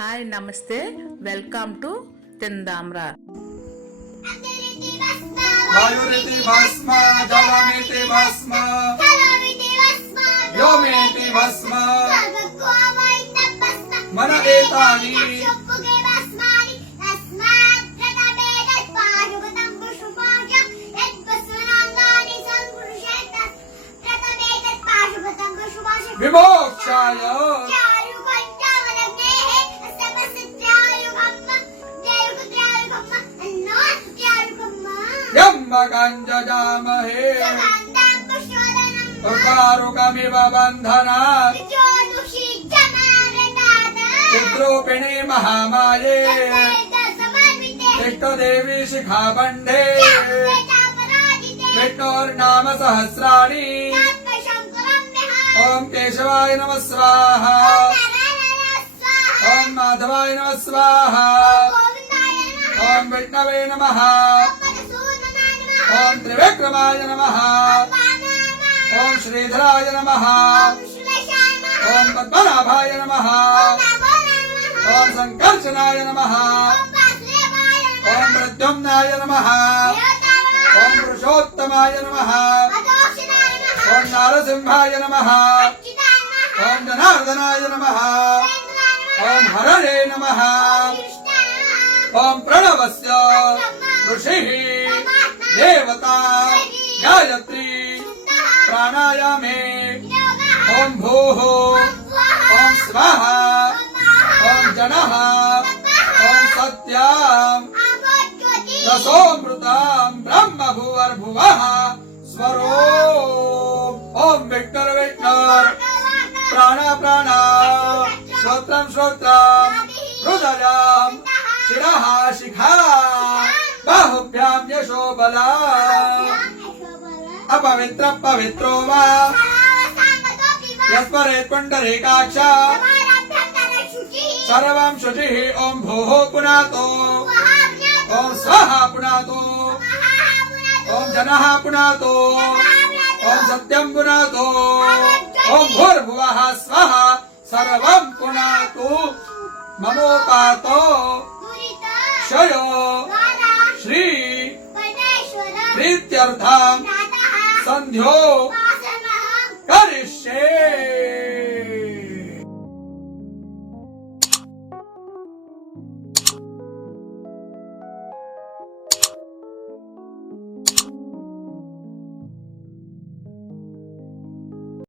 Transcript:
హాయ్ నమస్తే welcome to తిందాంరా. వాయురితి భస్మ జలమితి భస్మ వ్యోమేతి భస్మ మన ఏతాని విమోక్షాయ యమ్మగంజామహే రుకారుకమివ బంధనాత్ చిద్రూపిణి మహామాయే తిష్టదేవి శిఖాబంధే విష్ణోర్నామ సహస్రాణి ఓం కేశవాయ నమః స్వాహా ఓం మాధవాయ నమః స్వాహా ఓం విష్ణవే నమః ఓం త్రివిక్రమాయ నమః ఓం శ్రీధరాయ నమః ఓం పద్మనాభాయ నమః ఓం సంకర్షణాయ నమః ఓం ప్రద్యుమ్నాయ నమః ఓం పురుషోత్తమాయ నమః ఓం నారసింహాయ నమః ఓం జనార్దనాయ నమః ఓం హరయే నమః ఓం ప్రణవస్య ఋషిః దేవతా గాయత్రీ ప్రాణాయామే ఓం భూః ఓం స్వః ఓం జనః ఓం సత్యం రసోమృతం బ్రహ్మ భూవర్భువః స్వరో ఓం విష్ణుర్ విష్ణుర్ ప్రాణ ప్రాణ శ్రోత్రం శ్రోత్రం హృదయం శిరః శిఖా బాహుభ్యాం యశో బలా అపవిత్ర పవిత్రో వా యస్మరేత్ పుండరీకాక్ష సర్వం శుచిః ఓం భూః పునాతో ఓం స్వః పునాతో ఓం జనః పునాతో ఓం సత్యం పునాతో ఓం భూర్భువః స్వః సర్వం పునాతు మమోపాతో క్షయో శ్రీ ప్రీత్యర్థం సంధ్యో కరిష్యే